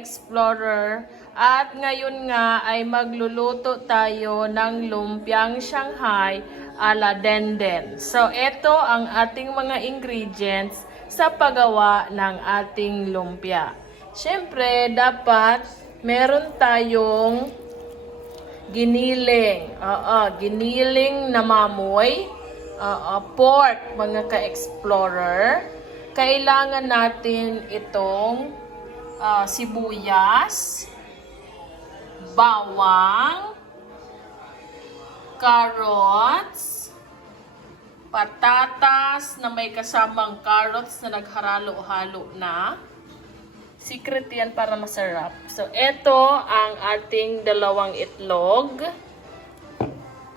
ka-explorer, at ngayon nga ay magluluto tayo ng lumpiang Shanghai ala Denden. So ito ang ating mga ingredients sa paggawa ng ating lumpia. Siyempre, dapat meron tayong giniling. Giniling na mamoy. Pork, mga ka-explorer. Kailangan natin itong sibuyas, bawang, carrots, patatas na may kasamang carrots na nagharalo-halo na. Secret yan para masarap. So, ito ang ating dalawang itlog.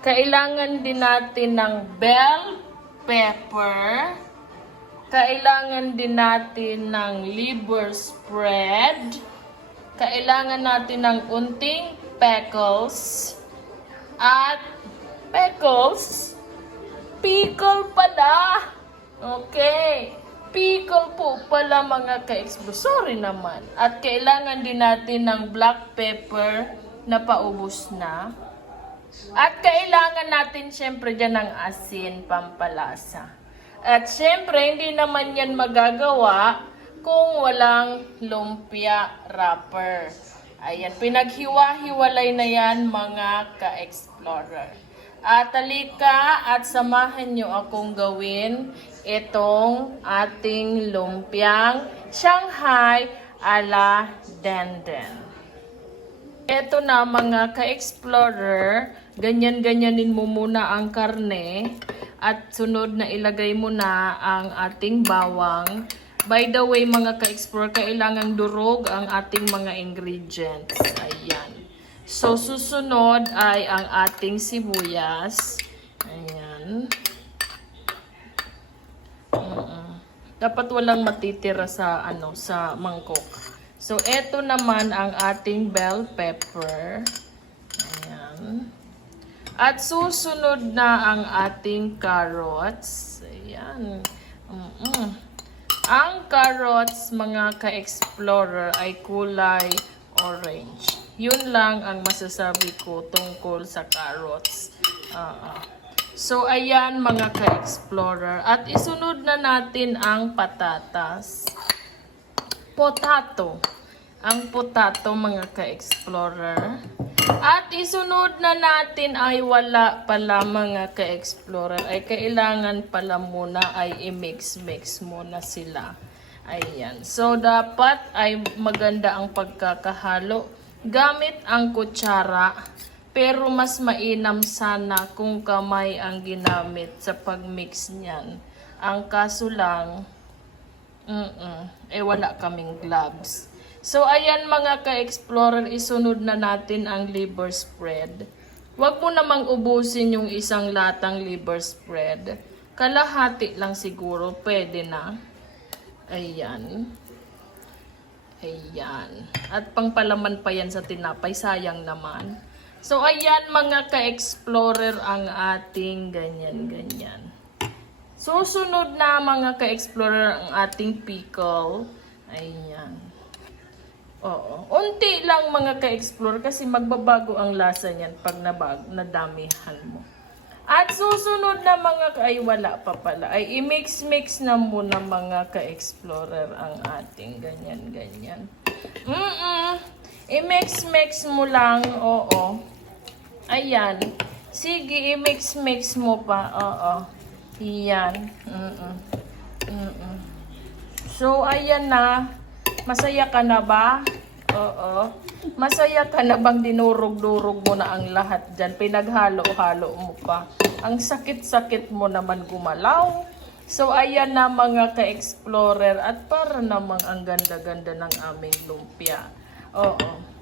Kailangan din natin ng bell pepper. Kailangan din natin ng liver spread. Kailangan natin ng unting pickles. At pickle pala. Okay. Pickle po pala mga ka-explore. Sorry naman. At kailangan din natin ng black pepper na paubos na. At kailangan natin syempre dyan ng asin, pampalasa. At syempre, hindi naman yan magagawa kung walang lumpia wrapper. Ayan, pinaghiwa-hiwalay na yan mga ka-explorer. At halika at samahan nyo akong gawin itong ating lumpiang Shanghai ala Denden. Ito na mga ka-explorer, ganyan-ganyanin mo muna ang karne at sunod na ilagay mo na ang ating bawang. By the way mga ka-explorer, kailangang durog ang ating mga ingredients. Ayan. So susunod ay ang ating sibuyas. Ayan. Dapat walang matitira sa sa mangkok. So, eto naman ang ating bell pepper. Ayan. At susunod na ang ating carrots. Ayan. Ang carrots, mga ka-explorer, ay kulay orange. Yun lang ang masasabi ko tungkol sa carrots. So, ayan mga ka-explorer. At isunod na natin ang patatas. Potato. Ang potato mga ka-explorer. At isunod na natin ay wala pala mga ka-explorer. Ay kailangan pala muna ay i-mix-mix muna sila. Ayan. So dapat ay maganda ang pagkakahalo gamit ang kutsara. Pero mas mainam sana kung kamay ang ginamit sa pag-mix niyan. Ang kaso lang, wala kaming gloves. So, ayan mga ka-explorer, isunod na natin ang liver spread. Huwag mo namang ubusin yung isang latang liver spread. Kalahati lang siguro, pwede na. Ayan. Ayan. At pangpalaman pa yan sa tinapay, sayang naman. So, ayan mga ka-explorer ang ating ganyan-ganyan. Susunod na mga ka-explorer ang ating pickle. Ayan. Oo. Unti lang mga ka-explorer kasi magbabago ang lasa niyan pag nadamihan mo. At susunod na mga ay wala pa pala. Ay i-mix-mix na muna mga ka-explorer ang ating ganyan-ganyan. I-mix-mix mo lang. Oo. Ayan. Sige, i-mix-mix mo pa. Oo. Yan. So, ayan na. Masaya ka na ba? Oo. Masaya ka na bang dinurog-durog mo na ang lahat dyan? Pinaghalo-halo mo pa. Ang sakit-sakit mo naman gumalaw. So, ayan na mga ka-explorer. At para namang ang ganda-ganda ng aming lumpia. Oo.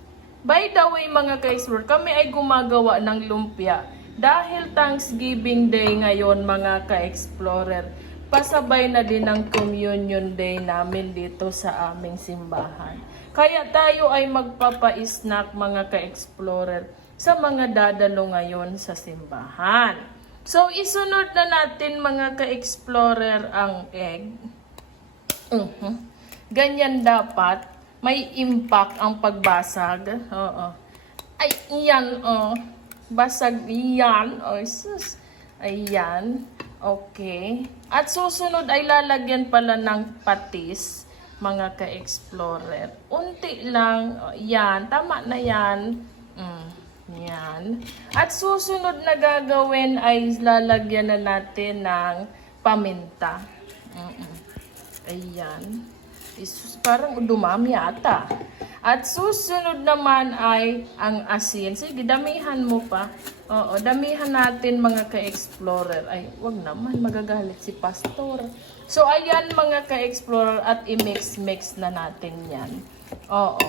By the way mga ka-explorer, kami ay gumagawa ng lumpia. Dahil Thanksgiving Day ngayon mga ka-explorer, pasabay na din ang Communion Day namin dito sa aming simbahan. Kaya tayo ay magpapa-snack mga ka-explorer sa mga dadalo ngayon sa simbahan. So, isunod na natin mga ka-explorer ang egg. Ganyan dapat. may impact ang pagbasag. Oo. Ay, yan, oh. Basag yan. Oh, sus. Ayan. Okay. At susunod ay lalagyan pala ng patis, mga ka-explorer. Unti lang. Oh, yan. Tama na yan. Yan. At susunod na gagawin ay lalagyan na natin ng paminta. Ayan. Parang dumami ata. At susunod naman ay ang asin. Sige, damihan mo pa. Oo, damihan natin mga ka-explorer. Ay, wag naman, magagalit si pastor. So, ayan mga ka-explorer at i-mix-mix na natin yan. Oo.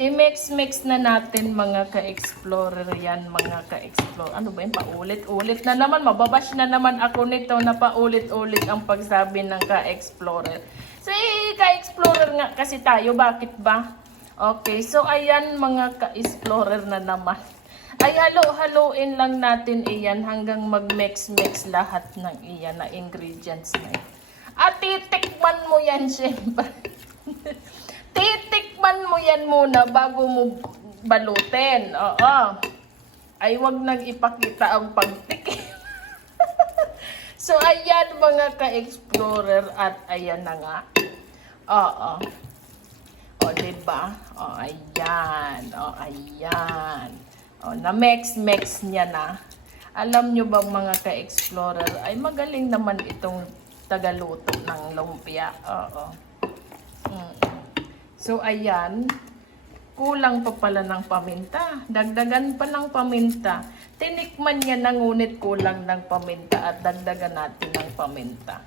I-mix-mix na natin mga ka-explorer yan, mga ka-explorer. Ano ba yun? Paulit-ulit na naman. Mababash na naman ako nito na paulit-ulit ang pagsabi ng ka-explorer. So, ka-explorer nga kasi tayo. Bakit ba? Okay. So, ayan mga ka-explorer na naman. Ay, halo-haloin lang natin iyan hanggang mag-mix-mix lahat ng iyan na ingredients na yan. At titikman mo yan, syempre. Titikman mo yan muna bago mo balutin. Oo. Ay, wag nang ipakita ang pagtikim. So, ayan mga ka-explorer at ayan na nga. Oo. O, diba? O, ayan. O, ayan. O, na-mix niya na. Alam nyo ba mga ka-explorer, ay magaling naman itong tagaluto ng lumpia. Oo. So, ayan. Kulang pa pala ng paminta. Dagdagan pa ng paminta. Tinikman niya na ngunit kulang ng paminta at dagdagan natin ng paminta.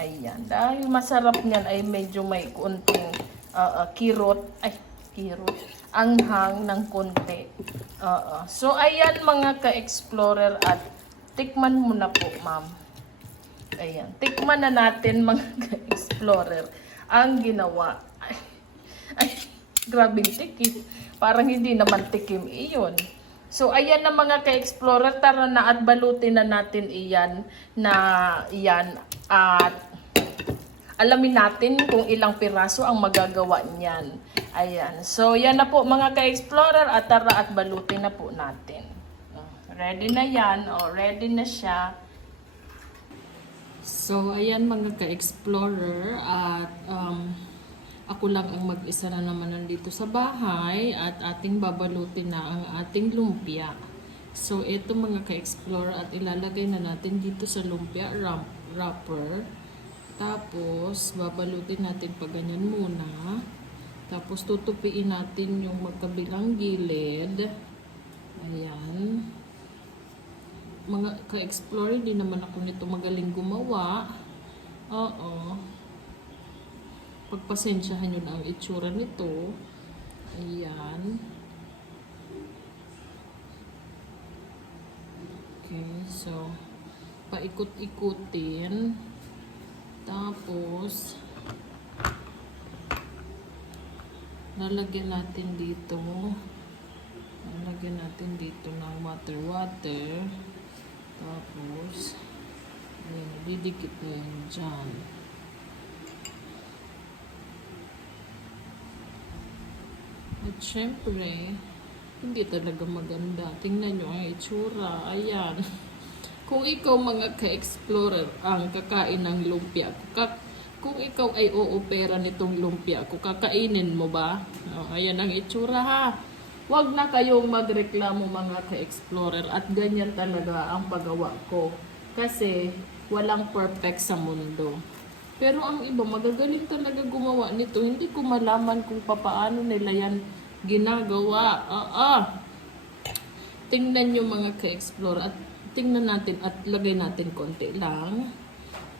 Ayan. Dahil masarap niyan ay medyo may kunting kirot. Ay, kirot. Anghang ng konti. So, ayan mga ka-explorer at tikman mo na po, ma'am. Ayan. Tikman na natin mga ka-explorer ang ginawa. Ay, grabing tikim. Parang hindi naman tikim iyon. So, ayan na mga ka-explorer. Tara na at balutin na natin iyan na iyan. At alamin natin kung ilang piraso ang magagawa niyan. Ayan. So, yan na po mga ka-explorer. At tara at balutin na po natin. Ready na yan. O, ready na siya. So, ayan mga ka-explorer. At, ako lang ang mag-isa na naman nandito sa bahay at ating babalutin na ang ating lumpia. So, ito mga ka-explorer at ilalagay na natin dito sa lumpia wrapper. Tapos, babalutin natin pa ganyan muna. Tapos, tutupiin natin yung magkabilang gilid. Ayan. Mga ka-explorer, di naman ako nito magaling gumawa. Oo. Pagpasensyahan nyo na ang itsura nito. Ayan. Okay, so, paikot-ikutin. Tapos, lalagyan natin dito. Lalagyan natin dito ng water. Tapos, ayan, didikit na yan dyan. At syempre, hindi talaga maganda. Tingnan nyo ang itsura. Ayan. Kung ikaw mga ka-explorer ang kakain ng lumpia, kung ikaw ay oopera nitong lumpia, kakainin mo ba? Ayan ang itsura ha. Huwag na kayong magreklamo mga ka-explorer at ganyan talaga ang paggawa ko. Kasi walang perfect sa mundo. Pero ang iba, magagaling talaga gumawa nito. Hindi ko malaman kung paano nila yan ginagawa. Tingnan nyo mga ka-explore. At tingnan natin at lagay natin konti lang.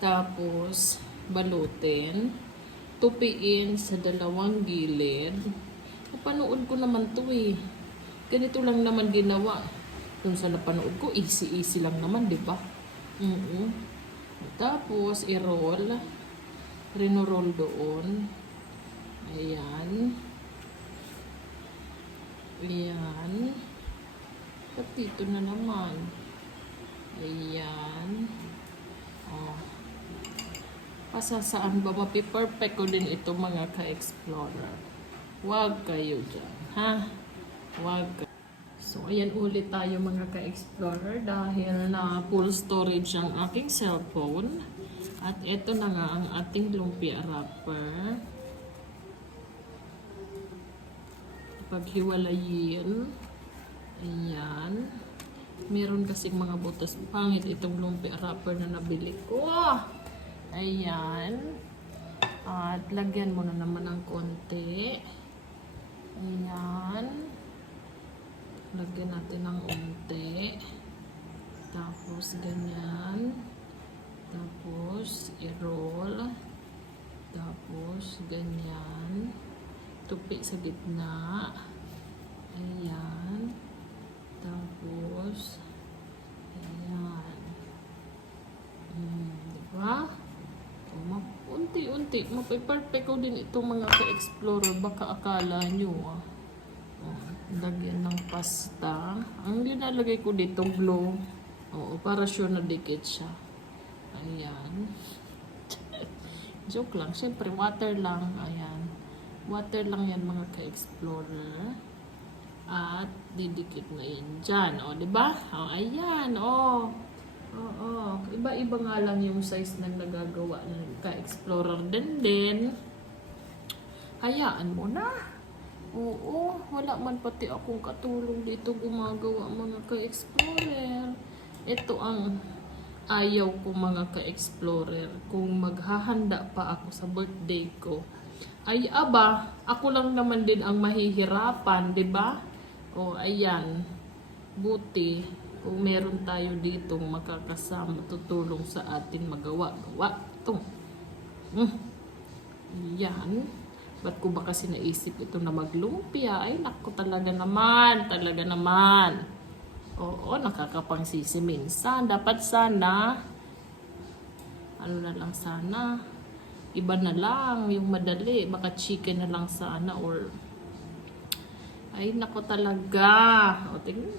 Tapos, balutin. Tupiin sa dalawang gilid. Napanood ko naman to eh. Ganito lang naman ginawa. Dun sa napanood ko, easy lang naman, di ba? Tapos, i-roll. Rinoroll doon. Ayan. Ayan. At dito na naman. Ayan. Oh. Pasasaan ba mapiperfect ko din ito mga ka-explorer? Huwag kayo dyan, ha? Huwag kayo. So, ayan ulit tayo mga ka-explorer dahil na full storage ang aking cellphone. At ito na nga ang ating lumpia wrapper. Paghiwalayin. Ayan. Meron kasing mga butas. Pangit itong lumpia wrapper na nabili ko. Ayan. At lagyan mo na naman ng konti. Ayan. Lagyan natin ng unti. Tapos ganyan. Tapos i-roll. Tapos ganyan. Tupi sa gitna. Ayan. Tapos ayan. Diba? Unti-unti. Mapiperfect ko din itong mga ka-explorer. Baka akala nyo lagyan ng pasta. Ang linalagay ko dito, glue. Oo, para sure na dikit siya. Ayan. Joke lang. Siyempre, water lang. Ayan. Water lang yan mga ka-explorer. At didikit na yun dyan. O, diba? O, ayan. O. Oo. Iba-iba nga lang yung size ng nagagawa ng ka-explorer. Then, hayaan mo na. Oo, wala man pati akong katulong dito gumagawa mga ka-explorer. Ito ang ayaw ko mga ka-explorer. Kung maghahanda pa ako sa birthday ko, ay aba, ako lang naman din ang mahihirapan, di ba? O ayan, buti kung meron tayo ditong makakasama, tutulong sa atin magawa-gawa. Ito. Yan. Ba't ko ba kasi naisip ito na maglumpia? Ay, naku, talaga naman. Talaga naman. Oo, nakakapangsisi minsan. Dapat sana, ano na lang sana, iba na lang, yung madali. Baka chicken na lang sana or, ay, naku talaga. O, tingnan.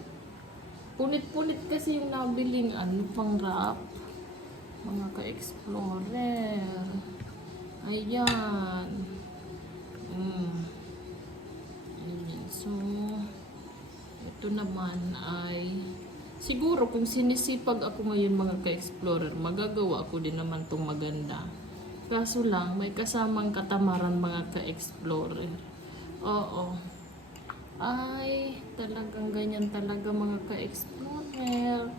Punit-punit kasi yung nabiling ano, pang wrap. Mga ka-explorer. Ayan. So, ito naman ay siguro kung sinisipag ako ngayon mga ka-explorer, magagawa ko din naman itong maganda. Kaso lang, may kasamang katamaran mga ka-explorer. Oo. Ay, talagang ganyan talaga mga ka-explorer.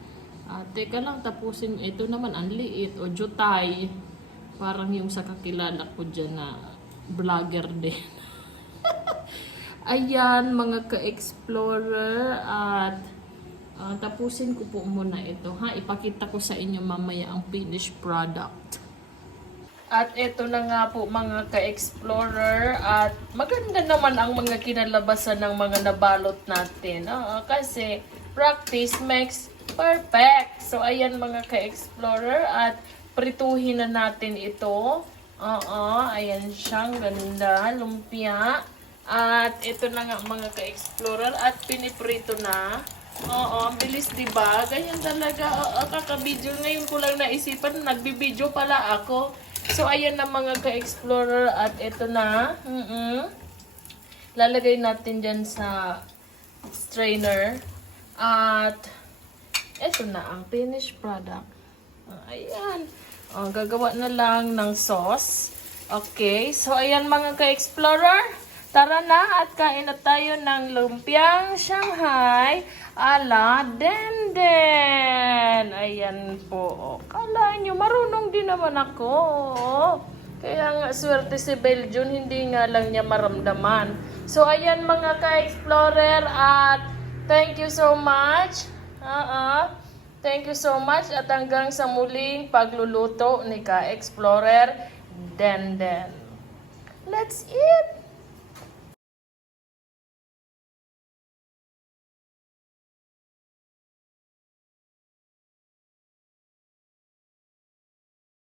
Teka lang, tapusin ito naman ang liit o jutay. Parang yung sa kakilala ko dyan na vlogger din. Ayan mga ka-explorer at tapusin ko po muna ito ha. Ipakita ko sa inyo mamaya ang finished product. At ito na nga po mga ka-explorer at maganda naman ang mga kinalabasan ng mga nabalot natin. Kasi practice makes perfect. So ayan mga ka-explorer at prituhin na natin ito. Ayan siyang ganda, lumpia. At ito na nga mga ka-explorer at piniprito na. Ang bilis diba? Ganyan talaga. Kaka-video. Ngayon ko lang naisipan, nagbibideo pala ako. So ayan na mga ka-explorer at ito na. Lalagay natin dyan sa strainer. At ito na ang finished product. Ayan. Gagawa na lang ng sauce. Okay. So, ayan mga ka-explorer. Tara na at kain na tayo ng lumpiang Shanghai ala Denden. Ayan po. Kala nyo, marunong din naman ako. Kaya nga, swerte si Belgium, hindi nga lang niya maramdaman. So, ayan mga ka-explorer at thank you so much. Thank you so much at hanggang sa muling pagluluto ni Ka-Explorer Denden. Let's eat!